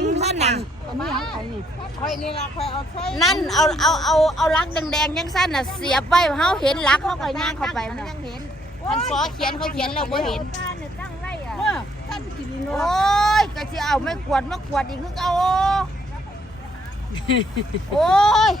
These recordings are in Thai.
นท่านน่ะอันนี้ของใครนี่คอยนี่ละคอยเอาใส่นั่นเอาเอาเอาเอาลักแดงๆยังสั้นน่ะเสียบไว้เฮาเห็นลักเฮาก็ย่างเข้าไปมันยังเห็นมันซอเขียนเขาเขียนแล้วบ่เห็นเมื่อท่านกินโนโอ้ยก็สิเอาไม่กวดมากวดอีกคือเอาโอ้ย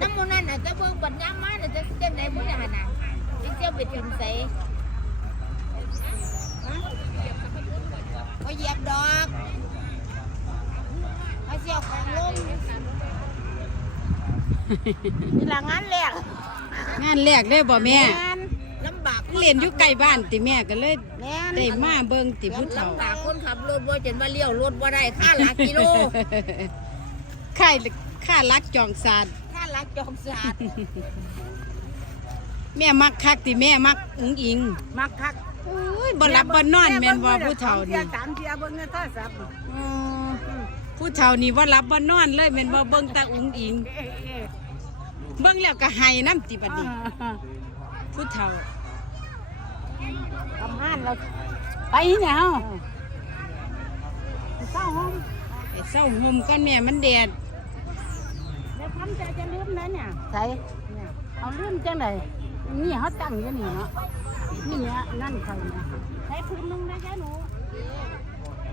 น้ำมูนั่นน่ะจะเบิ่งบัดยามมาน่ะจะเจ้าไหนบ่ได้หั่นน่ะสิเจ้าไปทิ่มใส่บ่เหยียบดอก เอาเสียของลงนี่ละงานแรกงานแรกเลยบ่แม่งานลำบากเรียนอยู่ใกล้บ้านติแม่ก็เลยแม่นได้มาเบิ่งติผู้เฒ่าลำบากคนขับรถบ่จนว่าเลี้ยวรถบ่ได้ค่าหลักกิโลค่ายค่ารักจองศาสตร์ค่าหลักจองศาสตร์แม่มักคักติแม่มักอุ๋งอิงมักคักโอ้ยบ่หลับบ่นอนแม่นบ่ผู้เฒ่านี่ สามเทียเบิ่งเงินโทรศัพท์ อ๋อ ผู้เฒ่านี่บ่หลับบ่นอนเลยแม่นบ่เบิ่งแตาอุ๋งอิงเอ๊ะเอ๊ะเบิ่งแล้วก็ให้น้ำติบัดนี้ผู้เฒ่าทำห้านเราไปเนี่ยเฮาเศร้าห้องไอ้เศร้าหุ่มก่อนแม่มันแดดแล้วทำใจจะลืมนะเนี่ยใส่เนี่ยเอาลืมจังไดนี่เขาตั้งอยู่นี่เนาะนี่เนี่ยนั่นเขาเนี่ยใช้พื้นนึงได้แค่หนู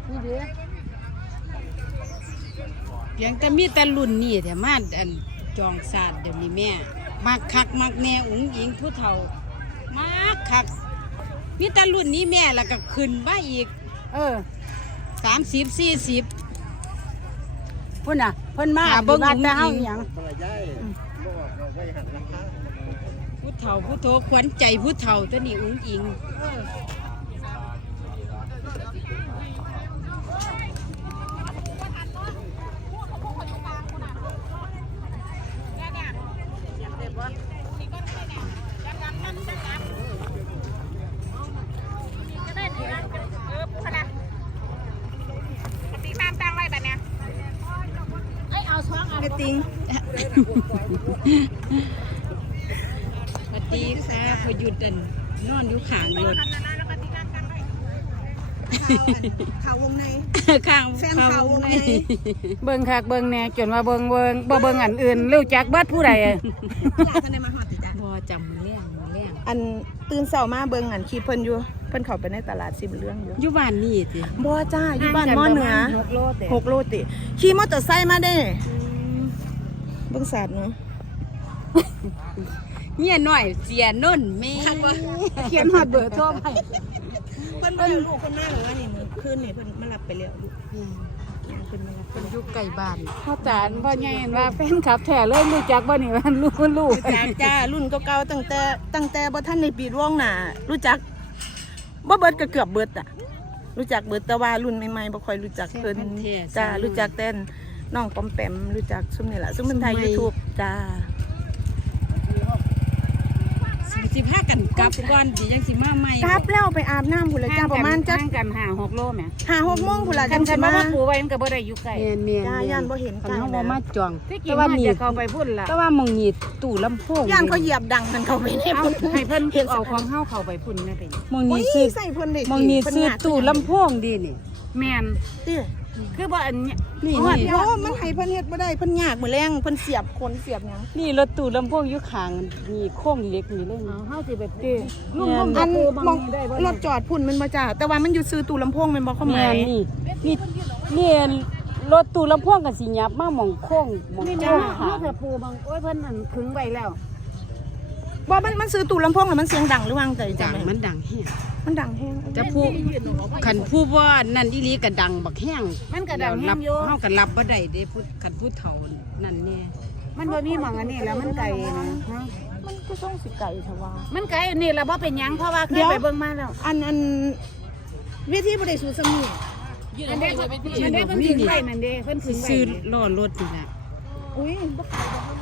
นี่เด้อเพี ยงแต่มีแต่รุ่นนี่แต่มาอันจองศาสตร์เดี๋ยวนี้แม่มักคักมักแน่อุ๋งอิงผู้เฒ่ามักคักมีแต่รุ่นนี้แม่แล้วก็ขึ้นมาอีก เออสามสิบสี่สิบพุ่นน่ะเพิ่นมาหาเบิ่งบ้านแต่เฮาอุ้งอิงหยังผู้เฒ่าผู้โทขวัญใจผู้เฒ่าตัวนี้อุ้งอิง ไอ้เอาช่องเอา กระติง สวัสดีค่ะ พอหยุดอันนอนอยู่ข้างรถข่าววงในข้างแฟนเขาวงในเบิ่งคักเบิ่งแน่จนว่าเบิ่งเบิ่งบ่เบิ่งอันอื่นรู้จักเบิดผู้ใดอะหลานท่านได้มาหอดติจ้ะบอจำมือเลี้ยงมือเลี้ยงอันตื่นเช้ามาเบิ่งอันคลิปเพิ่นอยู่เพิ่นเข้าไปในตลาดสิบเรื่องอยู่อยู่บ้านนี่สิบ่จ้าอยู่บ้านมอเหนือหกโลเตะหกโลติขี่มอเตอร์ไซค์มาได้เบิ่งศาสตร์หนู เมียน้อยเสียนุ่นแม่เขียนฮอดเบอร์โทรไปเพิ่นมาแล้วลูกเพิ่นมาหรือว่านี่มื้อคืนนี่เพิ่นมารับไปแล้วลูกเพิ่นมารับเป็นอยู่ใกล้บ้านเขาจานพ่อใหญ่เห็นว่าแฟนคลับแท้เลยรู้จักบ่นี่ว่าลูกลูกรู้จักจ้ารุ่นเก่าๆตั้งแต่ตั้งแต่บ่ทันได้ปีดวงหน้ารู้จักบ่เบิดก็เกือบเบิดอะ รู้จักเบิดแต่ว่ารุ่นใหม่ๆบ่ค่อยรู้จักเพิ่นจ้ารู้จักแต่น้องปอมแปมรู้จักซุมนี่ล่ะซุมเพิ่นไทย YouTube จ้า สิสิพากันกลับก่อนสิยังสิมาใหม่กลับแล้วไปอาบน้ำพุ่นละจ้าประมาณจักห่งกันห้าหกโลแหม่ห้าหกโมงพุ่นละกัจันงกัสินมาว่าปูไว้มันก็บ่ได้อยู่ไกลเมียนเมียนจ้าย่านบ่เห็นคัไกลนเฮาบ่นะมาจองที่กิแต่นว่าว่านี่จะเข้าไปพุ่นล่ะแต่ว่าหมองนี่ตู้ลำโพงย่านเขาเหยียบดังกันเข้าไปในเอาพุ่นให้เพิ่นเห็นเอาของเฮาเข้าไปพุ่นแม่เป็นหมองโอ้นี่ยซื้อใส่เพิ่นได้หมองนี่เพิ่ซื้อหยาดตู้ลำโพงดีนี่แม่นติ คือบ่อันเนี้ยนี่ฮอดนี่โอ้มันให้เพิ่นเฮ็ดบ่ได้เพิ่นยากมื้อแรงเพิ่นเสียบคนเสียบหยังนี่รถตู้ลำโพงอยู่ข้างนี่โค้งเหล็กนี่เลยเอานี่เฮาสิไปติลุงแม่ลุนงอันปูมมอองงได้บ่รถจอดพุ่นมันบ่จ้าแต่ว่ามันอยู่ซื้อตู้ลำโพงแม่นบ่เข้ามาแม่นนี่นี่นี่รถตู้ลำโพงก็สิยับมาหมองโค้งหมองนี่โค้นะงเฮาขาถ้าปูบางโอ้ยเพิ่นนั่นขึงไว้แล้ว บ่มันมันซื้อตู้ลำโพงแล้วมันเสียงดังหรือวางใจดัจ้ะงแม่มันดังแฮงมันดังแฮงจะพูขันผู้ว่านั่นอีหลีก็ดังบักแห้งมันก็ดังแฮรับงอยู่ เฮาก็รับบ่ได้เด้พูดขันผู้เฒ่านั่นแน่มันบ่มีหม่องอันนี้แล้วมันไกลนะฮะมันก็ต้องสิไก่ทว่า มันไกลอันนี้แล้วบ่เป็นหยังเพราะว่าเคเดี๋ยยว ไปเบิ่งมาแล้วอันอันเวทีบ่ได้สูสมีอันเด้เพิ่นมันเด้เพิ่นขึงไว้นั่นเด้เพิ่นขึงไว้ซื้อนี่ล้อรถนี่ล่ะ อุ้ย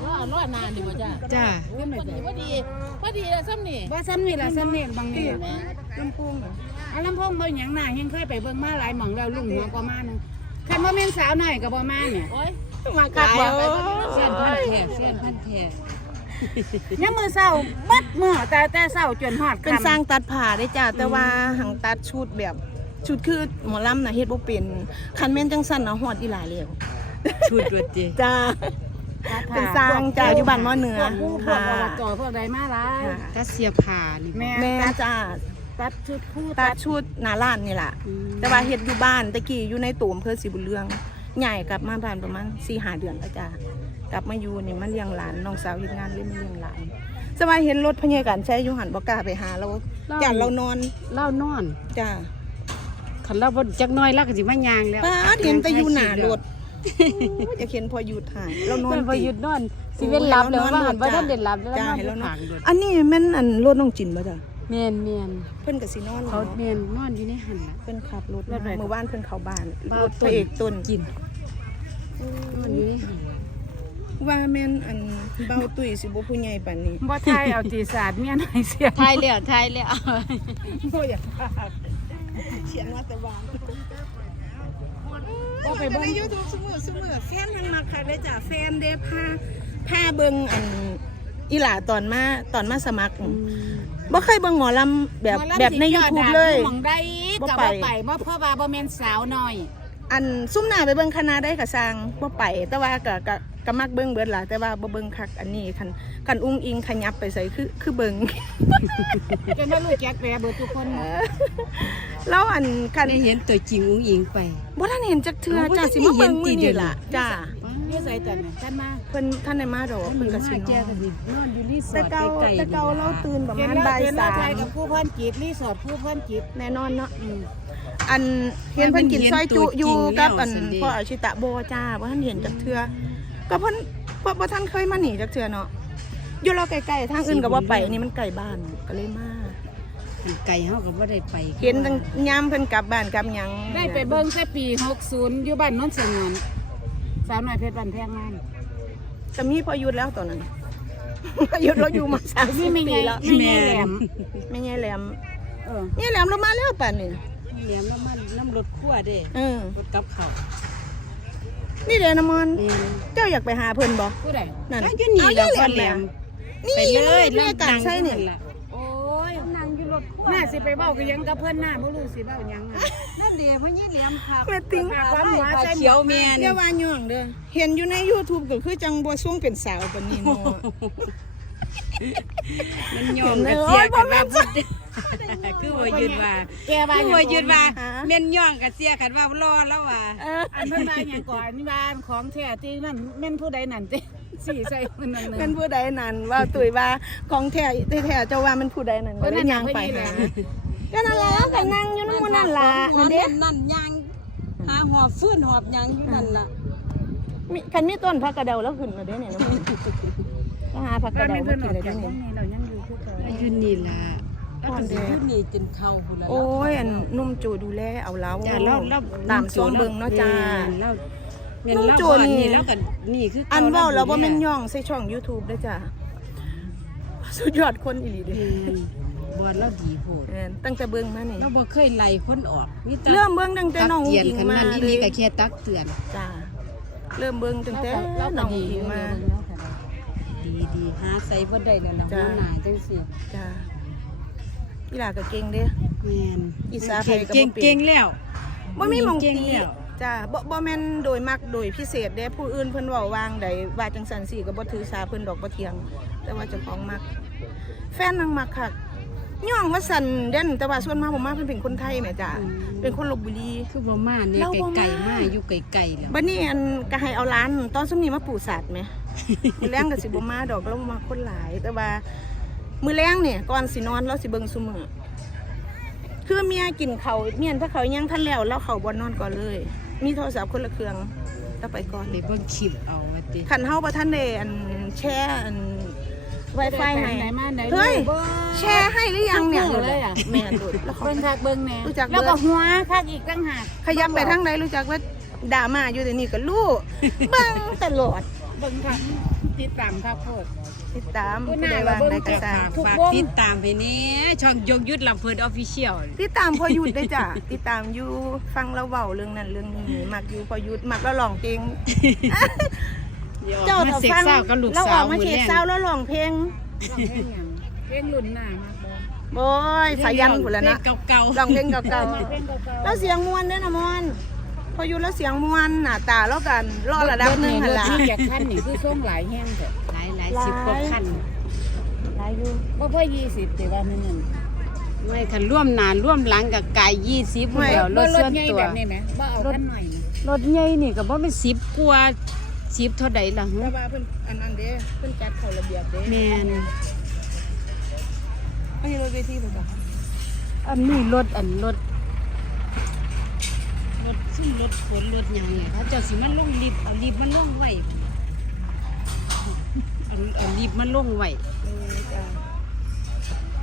ว่าเอาล้อนานดีกว่าจ้ะจ้าพอดีพอดีพอดีแล้วซ้ำนี่ว่าซ้ำนี่ล่ะซ้ำนี่บางนี่ลำโพงเหรออาลำโพงบ่หยังน่ะยังเคยไปเบิ่งมาหลายหม่องแล้วลุงหัวก็มานึงคันบ่แม่นสาวน้อยก็บ่มาเนี่ยโอ้ยมาคักบ่เส้นพันแท้เส้นพันแท้ยังมื้อเช้าบัดมื้อแต่แต่เช้าจนฮอดเป็นค่ำสร้างตัดผ้าได้จ้ะแต่ว่าหังตัดชุดแบบชุดคือหมอลำน่ะเฮ็ดบ่เป็นคันแม่นจังซั่นน่ะฮอดอีหลาแล้วชุดรถติจ้า เป็นสร้างจ้าอยู่บ้านหม้อเหนือพวกผู้พวกค่ะอบจพวกใดมาหลายค่ะถ้าเสียผ้านี่แม่แม่จ้าตัดชุดคู่ตัดชุดหน้าร้านนี่ล่ะอืมแต่ว่าเฮ็ดอยู่บ้านตะกี้อยู่ในตูมเพื่อสิบุญเรืองใหญ่กลับมาบ้านประมาณ4 5เดือนแล้วจ้ากลับมาอยู่นี่มาเลี้ยงหลานน้องสาวเฮ็ดงานเลยมาเลี้ยงหลานสมัยเห็นรถพญาการใช้อยู่หันบ่กล้าไปหาเราย่านเรานอนเล่านอนจ้าคันเราบ่จักหน้อยแล้วก็สิมาย่างแล้วป้าดเห็นแต่อยู่หน้ารถ จะเห็นพอหยุดหายเรานอนเพิ่นบ่ติ หยุดนอนสิเว้นหลับแล้วว่าหันบ่จ้ะทันได้หลับแล้วจ้ะนอนให้อยู่เรานอนข้างรถอันนี้แม่นอันรถน้องจินบ่จ้ะแม่นแม่นเพิ่นก็สินอนเขาเนาะแม่นนอนอยู่ในหันล่ะเพิ่นขับรถรถไหนมาเมื่อวานเพิ่นเข้าบ้านบ้ารถพระเอกต้นกินนอนอยู่ในหันว่าแม่นอันเบาตุ้ยสิบ่ผู้ใหญ่ปานนี้บ่ทายเอาตีศาสตร์เมียหน่อยเสียทายแล้วทายแล้ว บ่อยากพาเขียนว่าแต่วาง บ่ไปไปเบิ่ในงยูทูบซุมือซุมือแฟนทั้งมักคักเลยจ้ะแฟนเด้พาพาเบิ่งอันอีหลาตอนมาตอนมาสมัครบ่เคยเบิ่งหมอลำแบบแบบใน YouTube เลยหมองได้บ่กับไปบ่ไปบ่เพราะว่าบ่แม่นสาวน้อย อันซุ่มหน้าไปเบิ่งคณะได้ก็สร้างบ่ไปแต่ว่าก็ก็ ก็มักเบิ่งเบิดล่ะแต่ว่าบ่เบิ่งคักอันนี้คันคันอุ้งอิงขยับไปใส่คือคือเบิ่งจนว่ารู้จักแปรเบิดทุกคนแล้วอันคันได้เห็นตัวจริงอุ้งอิงไปบ่ทันเห็นจักเทื่อโอ้บ่จ้าทันสิมาเบิ่งได้เห็นมื้อติเดี๋นี้ยวล่ะนี้จ้าอยู่ไสแต่เนี่ยกันมาเพิ่นท่านได้มาดอกเพิ่นก็สินแกอก็นสินอนอยู่รีสอแต่ร์ทเก่าใกล้ๆแต่เก่าเราตื่นประเห็มานณแล้วบ่ายเห็นแล้สาวทายมกับผู้พันจิตรีสอร์ทผู้พันจิตแน่นอนเนาะอืมอันเห็นเพิ่นกินซอยจุอยู่กับอันเห็นตัวจริงแล้วพ่ออาชิตะโบจ้าบ่ทันเห็นจักเทื่อ ก็เพิ่นบ่บ่ทันเคยมาหนีจักเทื่อเนาะอยู่เราใกล้ๆทางอื่นก็บ่ไปนี่มันไกลบ้านก็เลยมาอันไก่เฮาก็บ่ได้ไปเห็นตั้งยามเพิ่นกลับบ้านกลับหยังได้ไปเบิ่งแต่ปี60อยู่บ้านโนนสงวนสาวน้อยเพชรบ้านแพงงานจะมีพอหยุดแล้วตอนนั้นพอหยุดเราอยู่มา30นี่มีปีไงแล้วมีไงแหลมแม่ยายแหลมเออแม่ยายแหลมเรามาแล้วป่านนี้เหลียมแล้วมันน้ำรถคั่วเด้เออรถกับข้าว นี่เด้อน้ำมอนแม่นเจ้าอยากไปหาเพิ่นบ่ผู้ใดนั่นก็อยู่นี่แหล้วเอาพ่อแหแหลลมมนี่ไปเลยแม่การใช้เนี่ยล่ะโอ้ยนั่งอยู่รถคั่วน่าสิไปเว้าคือหยังกับเพิ่นน่ะบ่รู้สิเว้าหยังอะนั่นเด้พ่อยี่เหลียมค่ะแม่ติงผ้าความหัวใส่หมวกเขียวแม่นอย่าว่าย่องเด้อเห็นอยู่ใน YouTube ก็คือจังบ่ช่วงเป็นสาวปานนี้เนาะมันยอมกระเสียกันว่าบ่ได้ คือว่ายืนว่าแกว่าคือหว่ายังยืนว่าฮะแม่นย่องกระเสียกันว่ารอแล้วว่าอันเพิ่นว่าหยังก่อนอันนี้ว่าของแท้ที่นั่นแม่นผู้ใดนั่นติสิใส่เพิ่นนั่นเป็นนึงผู้ใดนั้นว่าตุยว่าของแท้แท้ๆเจ้าว่ามันผู้ใดนั้นก็ได้ย่างไปหาก็นั่นล่ะก็นั่งอยู่นำหมู่นั่นล่ะนั่นเด้นั่นย่างหาหอบฟื้นหอบหยังอยู่นั่นล่ะมีคันมีต้นผักกระเดาแล้วขึ้นมาเด้เนี่ยน้ำมันก็หาผักกถ้าระเดามีมาเพิ่นอกิอนกเลยจาเด้กตรเนี่ยงนี้เรายังอยู่คือเก่าอายุนี่ล่ะ แล้วอ่อนก็แดสิดอยู่นี่จนเฒ่าพุ่นละโอ้ยอันนุ่มจูดูแลเอาแล้วจ้าแล้วแล้วตามซองเบิ่งเนาะจ้าแล้วแม่นนุ่มแล้วโจก่อนนี่นี่แล้วก็นี่คืออันเว้าเราบ่แม่นยย่องใส่ช่อง YouTube เด้อจ้าสุดยอดคนอีหลีเด้บ่แล้วดีโพดแม่นตั้งแต่เบิ่งมานี่เราบ่เคยไล่คนออกมีแต่เริ่มเบิ่งตั้งแต่น้องตักเตือนอิงคันมานั้นอีเลนี่ยก็แค่ตักเตือนจ้าเริ่มเบิ่งตั้งแต่เราน้ก็องดีอิงมา ดีดีหาใส่บ่ได้แล้วล่ะจ้าหัวหน้าจังซี่จ้า อีหลาก็เก่งเด้ แม่นอีสาไผเก่งก็บ่เก่งเป็น เก่งแล้ว บ่มีหมองเก่งตีแล้ว จ้าบ่บ่แม่นโดยมักโดยพิเศษเด้ผู้อื่นเพิ่นเว้าวางใดว่าจังซั่นสิก็บ่ถือสาเพิ่นดอกบ่เถียง แต่ว่าเจ้าของมัก แฟนนางมักคักย่องว่าสั่นเด่นแต่ว่าส่วนมากผมมาเพิ่นเป็นคนไทยแหม่จ้าเป็นคนลบบุรี คือบ่มาเนี่ยเราบ่มา ไกลๆมาอยู่ไกลๆแล้วบัดนี้อันก็ให้เอาร้านตอนสมนี้มาปลูกสัตว์ไหม มื้อแรงก็สิบ่มาดอกเรามาคนหลาย แต่ว่า มื้อแรงเนี่ยก่อนสินอนเราสิเบิ่งซุมื้อคือเมียกินเขาวเมียนถ้าเขายังทันแล้วแล้วเขาบ่นอนก่อนเลย มีโทรศัพท์คนละเครื่องก็ไปก่อนได้เบิ่งคลิปเอาว่าติคันเฮาบ่ทันได้อันแชร์อัน Wi-Fi ให้ไหนมาไหนเฮ้ยบ่แชร์ให้หรือยังเนี่ยทุกมื้อเลยอะแม่นโดดแล้วเขาเบิ่งคักเบิ่งแหน่รู้จักเบิแล้วดก็หัวคักอีกตั้งหากขยับไปทางใดรู้จักว่าด่ามาอยู่แต่นี่ก็รู้เบิ่งตลอดเบิ่งคักติดตามคักโพด ติดตามผู้ผู้หใดน้าว่างว่าใดเบิ่ก็งสร้างทุกฝากวงติดตามไปนี่ช่องยงยุทธลำเพิดออฟฟิเชียลติดตามพอหยุดได้จ้ะติดตามอยู่ฟังเราเว้าเรื่องนั้นเรื่องนี้มักอยู่พอหยุดมักเราร้องเพลงเจ้าถ้เสกฟังสาวกับลูกเราสาออวกมามื้อเช็คแรงเศร้าแล้วร้องเพลงร้องเพลงหยังเพลงรุ่นหน้ามากบ่โอ้ยสายันพุ่นแล้วนะเพลงเก่าๆร้องเพลงเก่าเพลงเก่าๆแล้วเสียงม่วนเด้อนะม่วนพออยู่แล้วเสียงม่วนหน้าตาแล้วกันรอระดับหนึงหั่นล่ะรถนี่จากขั้นนี่คือส่งหลายแห้งเถอะหลายหลายสิบกว่าคันหลายอยู่บ่พอยี่สิบแต่ว่ามันนึงไม่คันร่วมหนานร่วมหลังกับกายยี่สิบไม่เดียวรบ่ถรถส่วนใหญ่ตัวแบบนี้ไหมบ่เอาขั้นหน่อยนี่รถใหญ่นี่ก็บ่เป็นสิบกว่าสิบเท่าใดล่ะฮะแต่ว่าเพิ่นอันนั้นเด้เพิ่นจัดเข้าระเบียบเด้แม่นอันนี้รถเวทีเพิ่นก็อันนี้รถอันรถรถซึ่งรถขนรถหยังเนี่ยเขาเจ้าสิมันลงลิฟต์เอาลิฟต์มันลงไว้ เอาเอาลิฟต์มันลงไว้